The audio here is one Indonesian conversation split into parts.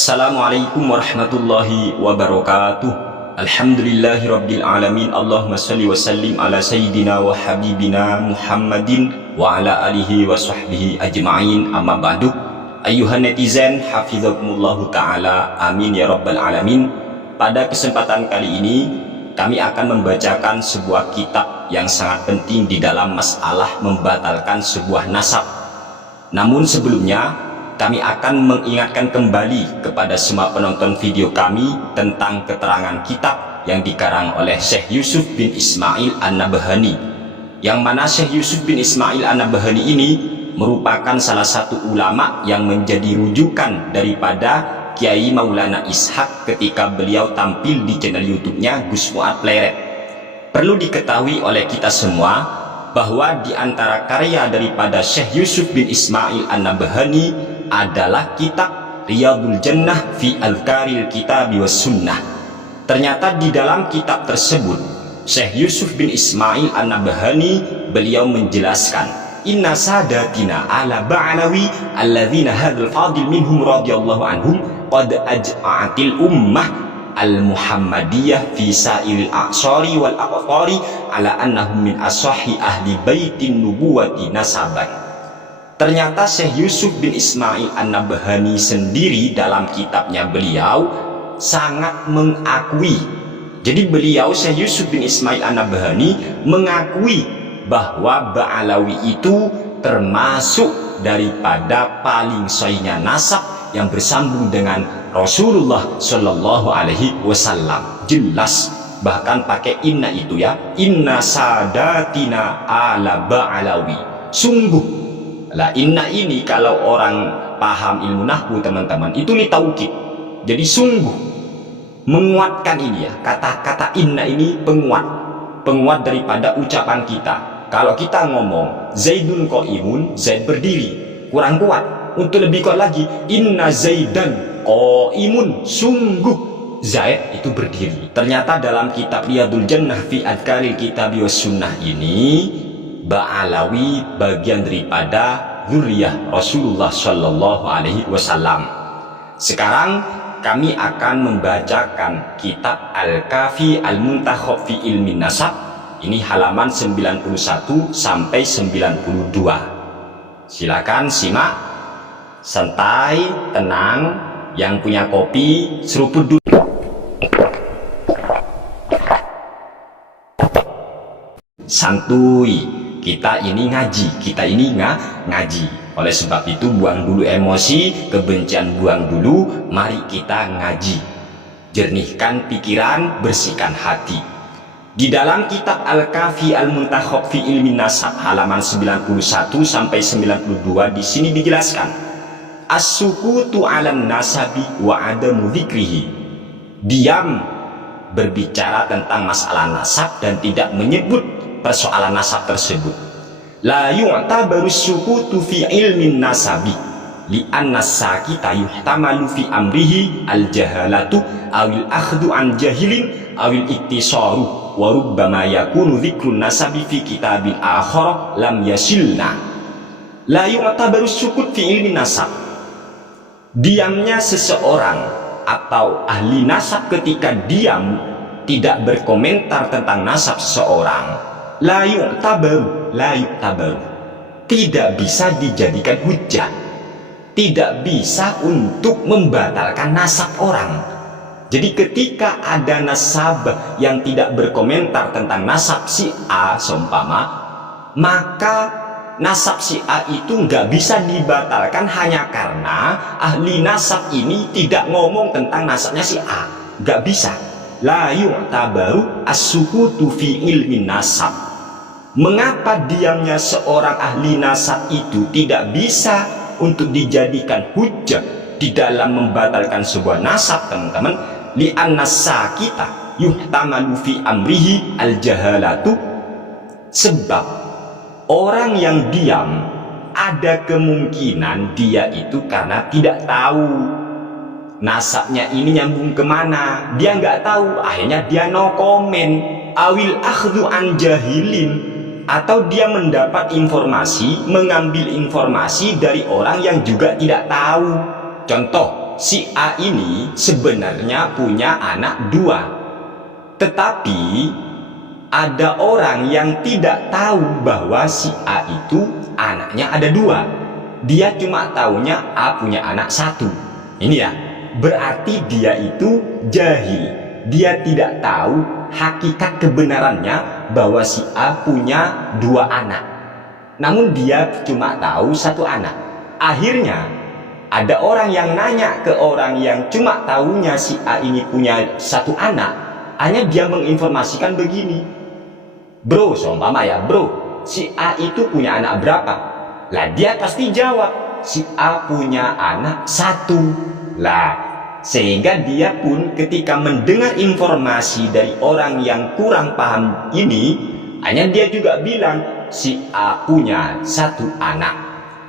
Assalamualaikum warahmatullahi wabarakatuh. Alhamdulillahi rabbil alamin. Allahumma salli wa sallim ala sayyidina wa habibina Muhammadin wa ala alihi wa sahbihi ajma'in. Amma ba'du. Ayuhan netizen, hafizakumullahu ta'ala, amin ya rabbal alamin. Pada kesempatan kali ini kami akan membacakan sebuah kitab yang sangat penting di dalam masalah membatalkan sebuah nasab. Namun sebelumnya kami akan mengingatkan kembali kepada semua penonton video kami tentang keterangan kitab yang dikarang oleh Syekh Yusuf bin Ismail An-Nabhani, yang mana Syekh Yusuf bin Ismail An-Nabhani ini merupakan salah satu ulama yang menjadi rujukan daripada Kiai Maulana Ishaq ketika beliau tampil di channel YouTube-nya Gus Fuad Pleret. Perlu diketahui oleh kita semua bahwa di antara karya daripada Syekh Yusuf bin Ismail An-Nabhani adalah kitab Riyadul Jannah fi Al-Karil Kitabi was Sunnah. Ternyata di dalam kitab tersebut Syekh Yusuf bin Ismail An-Nabhani beliau menjelaskan, inna sadatina ala ba'alawi alladzina hadal fadil minhum radiyallahu anhum qad aj'atil ummah al-muhammadiyah fi sa'il a'sari wal aqtari ala annahum min asahi ahli baitin nubuwati nasaban. Ternyata Syekh Yusuf bin Ismail An-Nabhani sendiri dalam kitabnya beliau sangat mengakui. Jadi beliau Syekh Yusuf bin Ismail An-Nabhani mengakui bahwa Ba'alawi itu termasuk daripada paling sahihnya nasab yang bersambung dengan Rasulullah Shallallahu Alaihi Wasallam. Jelas, bahkan pakai inna itu ya, inna sadatina ala Ba'alawi. Sungguh lah, inna ini kalau orang paham ilmu nahwu teman-teman itu litaukid. Jadi sungguh menguatkan ini ya, kata-kata inna ini penguat daripada ucapan kita. Kalau kita ngomong Zaidun qaimun, Zaid berdiri, kurang kuat. Untuk lebih kuat lagi, inna Zaidan qaimun, sungguh Zaid itu berdiri. Ternyata dalam kitab Riyadul Jannah fi Al-Karil Kitabi was Sunnah ini, Ba'alawi bagian daripada zuriyah Rasulullah Shallallahu Alaihi Wasallam. Sekarang kami akan membacakan kitab Al-Kafi Al-Muntakhab fi Ilmin Nasab. Ini halaman 91 sampai 92. Silakan simak, santai, tenang. Yang punya kopi seruput dulu. Santuy, kita ini ngaji, ngaji. Oleh sebab itu buang dulu emosi, kebencian buang dulu, mari kita ngaji. Jernihkan pikiran, bersihkan hati. Di dalam kitab Al-Kafi Al-Muntakhab fi Ilmin Nasab halaman 91 sampai 92 di sini dijelaskan, as-sukutu 'alan nasabi wa adamu dzikrihi. Diam berbicara tentang masalah nasab dan tidak menyebut persoalan nasab tersebut. La yu'tabaru sukutu fi ilmin nasabi li anna sakita yuhtamalu fi amrihi al-jahalatu awil akhdu an jahilin awil iktisaru wa rubbama yakunu dzikrun nasabi fi kitabin akhar lam yasilna. La yu'tabaru sukut fi ilmin nasab. Diamnya seseorang atau ahli nasab ketika diam tidak berkomentar tentang nasab seseorang, la yu'tabaru, tidak bisa dijadikan hujjah, tidak bisa untuk membatalkan nasab orang. Jadi ketika ada nasab yang tidak berkomentar tentang nasab si A seumpama, maka nasab si A itu nggak bisa dibatalkan hanya karena ahli nasab ini tidak ngomong tentang nasabnya si A. Nggak bisa. La yu'tabaru as-sukutu fi ilmin nasab. Mengapa diamnya seorang ahli nasab itu tidak bisa untuk dijadikan hujjah di dalam membatalkan sebuah nasab, teman-teman? Li'anna sakita yuhtamalu fi amrihi al-jahalatu. Sebab orang yang diam ada kemungkinan dia itu karena tidak tahu nasabnya ini nyambung kemana, dia nggak tahu, akhirnya dia no komen. Awil akhdu an jahilin, atau dia mendapat informasi, mengambil informasi dari orang yang juga tidak tahu. Contoh, si A ini sebenarnya punya anak dua, tetapi ada orang yang tidak tahu bahwa si A itu anaknya ada dua. Dia cuma taunya A punya anak satu. Ini ya, berarti dia itu jahil. Dia tidak tahu hakikat kebenarannya bahwa si A punya dua anak. Namun dia cuma tahu satu anak. Akhirnya ada orang yang nanya ke orang yang cuma tahunya si A ini punya satu anak. Hanya dia menginformasikan begini, bro, seumpama ya, bro, si A itu punya anak berapa? Lah dia pasti jawab, si A punya anak satu. Lah sehingga dia pun ketika mendengar informasi dari orang yang kurang paham ini, hanya dia juga bilang si A punya satu anak,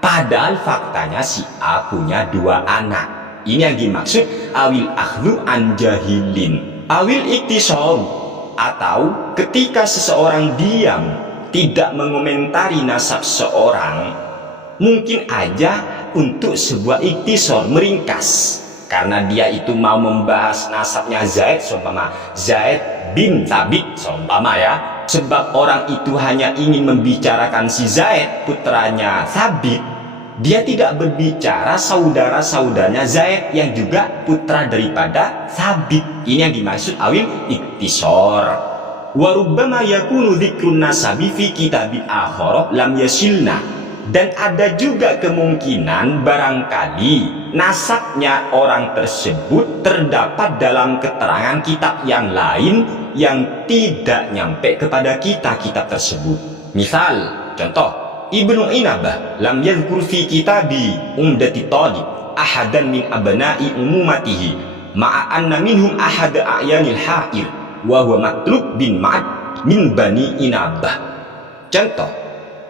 padahal faktanya si A punya dua anak. Ini yang dimaksud awil akhlu an jahilin, awil iktisor, atau ketika seseorang diam tidak mengomentari nasab seorang, mungkin aja untuk sebuah iktisor, meringkas, karena dia itu mau membahas nasabnya Zaid, seumpama Zaid bin Thabit seumpama ya, sebab orang itu hanya ingin membicarakan si Zaid putranya Thabit, dia tidak berbicara saudara-saudaranya Zaid yang juga putra daripada Thabit. Ini yang dimaksud awil iktisor. Wa rubbama yakunu dzikrun nasabi fi kitabil akhara lam yasilna. Dan ada juga kemungkinan barangkali nasabnya orang tersebut terdapat dalam keterangan kitab yang lain yang tidak nyampe kepada kita kitab tersebut. Misal, contoh, Ibnu Inabah lam yadhkur fi kitabi Umdati Talib ahadan min abna'i umumatihi ma'a anna minhum ahad a'yanil ha'ir wa huwa Matlub bin Ma'ad min Bani Inabah. Contoh,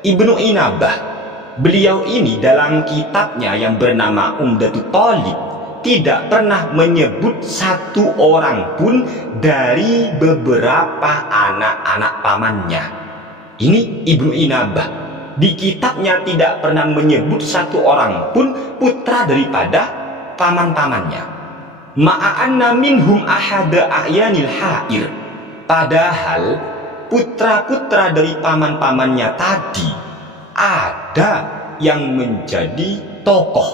Ibnu Inabah, beliau ini dalam kitabnya yang bernama Umdatu Talib tidak pernah menyebut satu orang pun dari beberapa anak-anak pamannya. Ini Ibnu Inabah di kitabnya tidak pernah menyebut satu orang pun putra daripada paman-pamannya. Ma'anna minhum ahada a'yanil ha'ir, padahal putra-putra dari paman-pamannya tadi ada yang menjadi tokoh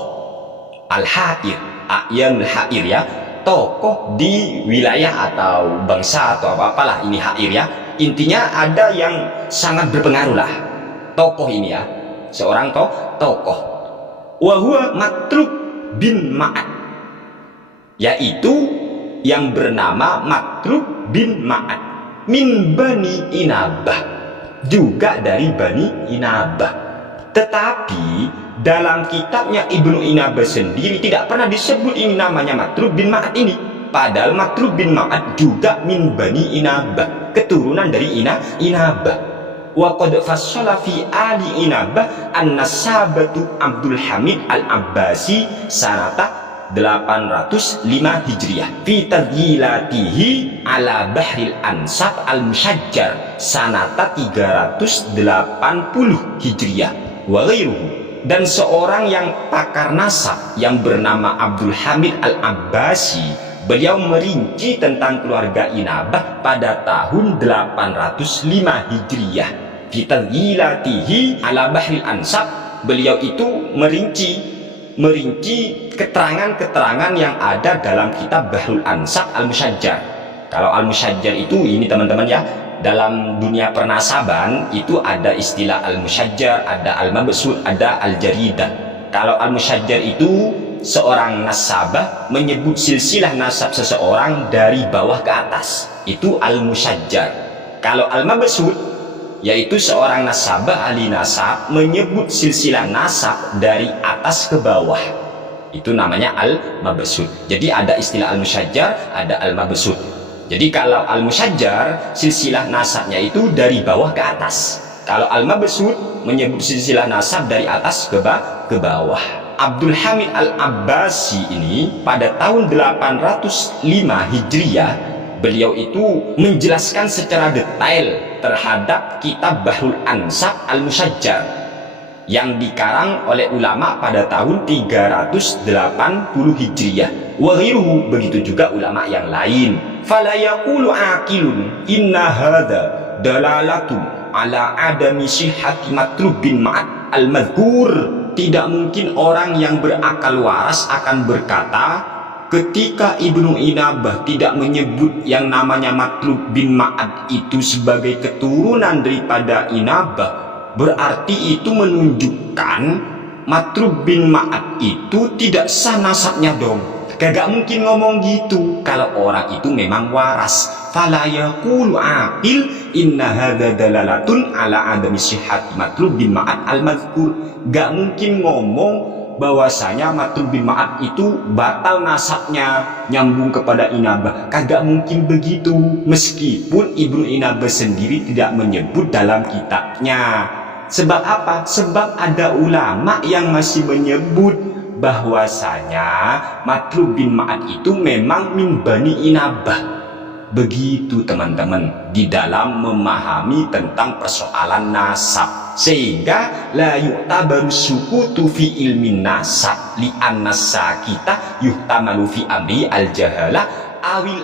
al-ha'ir, a'yanul ha'ir ya, tokoh di wilayah atau bangsa atau apa-apalah ini ha'ir ya. Intinya ada yang sangat berpengaruh lah, tokoh ini ya, seorang tokoh. Wa huwa Matlub bin Ma'ad, yaitu yang bernama Matlub bin Ma'ad min Bani Inabah, juga dari Bani Inabah. Tetapi dalam kitabnya Ibnu Inabah sendiri tidak pernah disebut ini namanya Matlub bin Ma'ad ini, padahal Matlub bin Ma'ad juga min Bani Inabah, keturunan dari Inabah. Wa qad fassala fi ali Inabah an-nasabatu Abdul Hamid al-Abbasi sanata 805 Hijriah fi tadhilatihi ala Bahril Ansab al-Mushajjar sanata 380 Hijriah wa ghairuhu. Dan seorang yang pakar nasab yang bernama Abdul Hamid al-Abbasi, beliau merinci tentang keluarga Inabah pada tahun 805 Hijriah. Fi tadhilatihi ala Bahril Ansab, beliau itu merinci keterangan-keterangan yang ada dalam kitab Bahrul Ansab al-Mushajjar. Kalau al-Mushajjar itu ini teman-teman ya, dalam dunia pernasaban itu ada istilah al-Mushajjar, ada al-Mabsut, ada al-Jaridah. Kalau al-Mushajjar itu seorang nasabah menyebut silsilah nasab seseorang dari bawah ke atas, itu al-Mushajjar. Kalau al-Mabsut yaitu seorang nasabah ahli nasab menyebut silsilah nasab dari atas ke bawah, itu namanya al-Mabsut. Jadi ada istilah al-Mushajjar, ada al-Mabsut. Jadi kalau al-Mushajjar silsilah nasabnya itu dari bawah ke atas, kalau al-Mabsut menyebut silsilah nasab dari atas ke bawah. Abdul Hamid al-Abbasi ini pada tahun 805 Hijriah, beliau itu menjelaskan secara detail terhadap kitab Bahrul Ansab al-Mushajjar, yang dikarang oleh ulama pada tahun 380 Hijriah. Wa ghairuhu, begitu juga ulama yang lain. Fala yaqulu aqilun inna hadza dalalatun ala adami sihhati matlubin ma'at al-madhkur. Tidak mungkin orang yang berakal waras akan berkata, ketika Ibnu Inabah tidak menyebut yang namanya Matlub bin Ma'ad itu sebagai keturunan daripada Inabah, berarti itu menunjukkan Matlub bin Ma'ad itu tidak sah nasabnya dong. Kagak mungkin ngomong gitu kalau orang itu memang waras. Fala yaqulu aqil inna hadza dalalatun ala adami sihhati Matlub bin Ma'ad al-madhkur. Gak mungkin ngomong bahwasanya Matlub bin Ma'ad itu batal nasabnya nyambung kepada Inabah. Kagak mungkin begitu, meskipun Ibnu Inabah sendiri tidak menyebut dalam kitabnya. Sebab apa? Sebab ada ulama yang masih menyebut bahwasanya Matlub bin Ma'ad itu memang min Bani Inabah. Begitu teman-teman di dalam memahami tentang persoalan nasab, sehingga la yu'tabaru sukutu fi ilmin nasab li annas sakita yuhtamalu fi amri al jahalah awil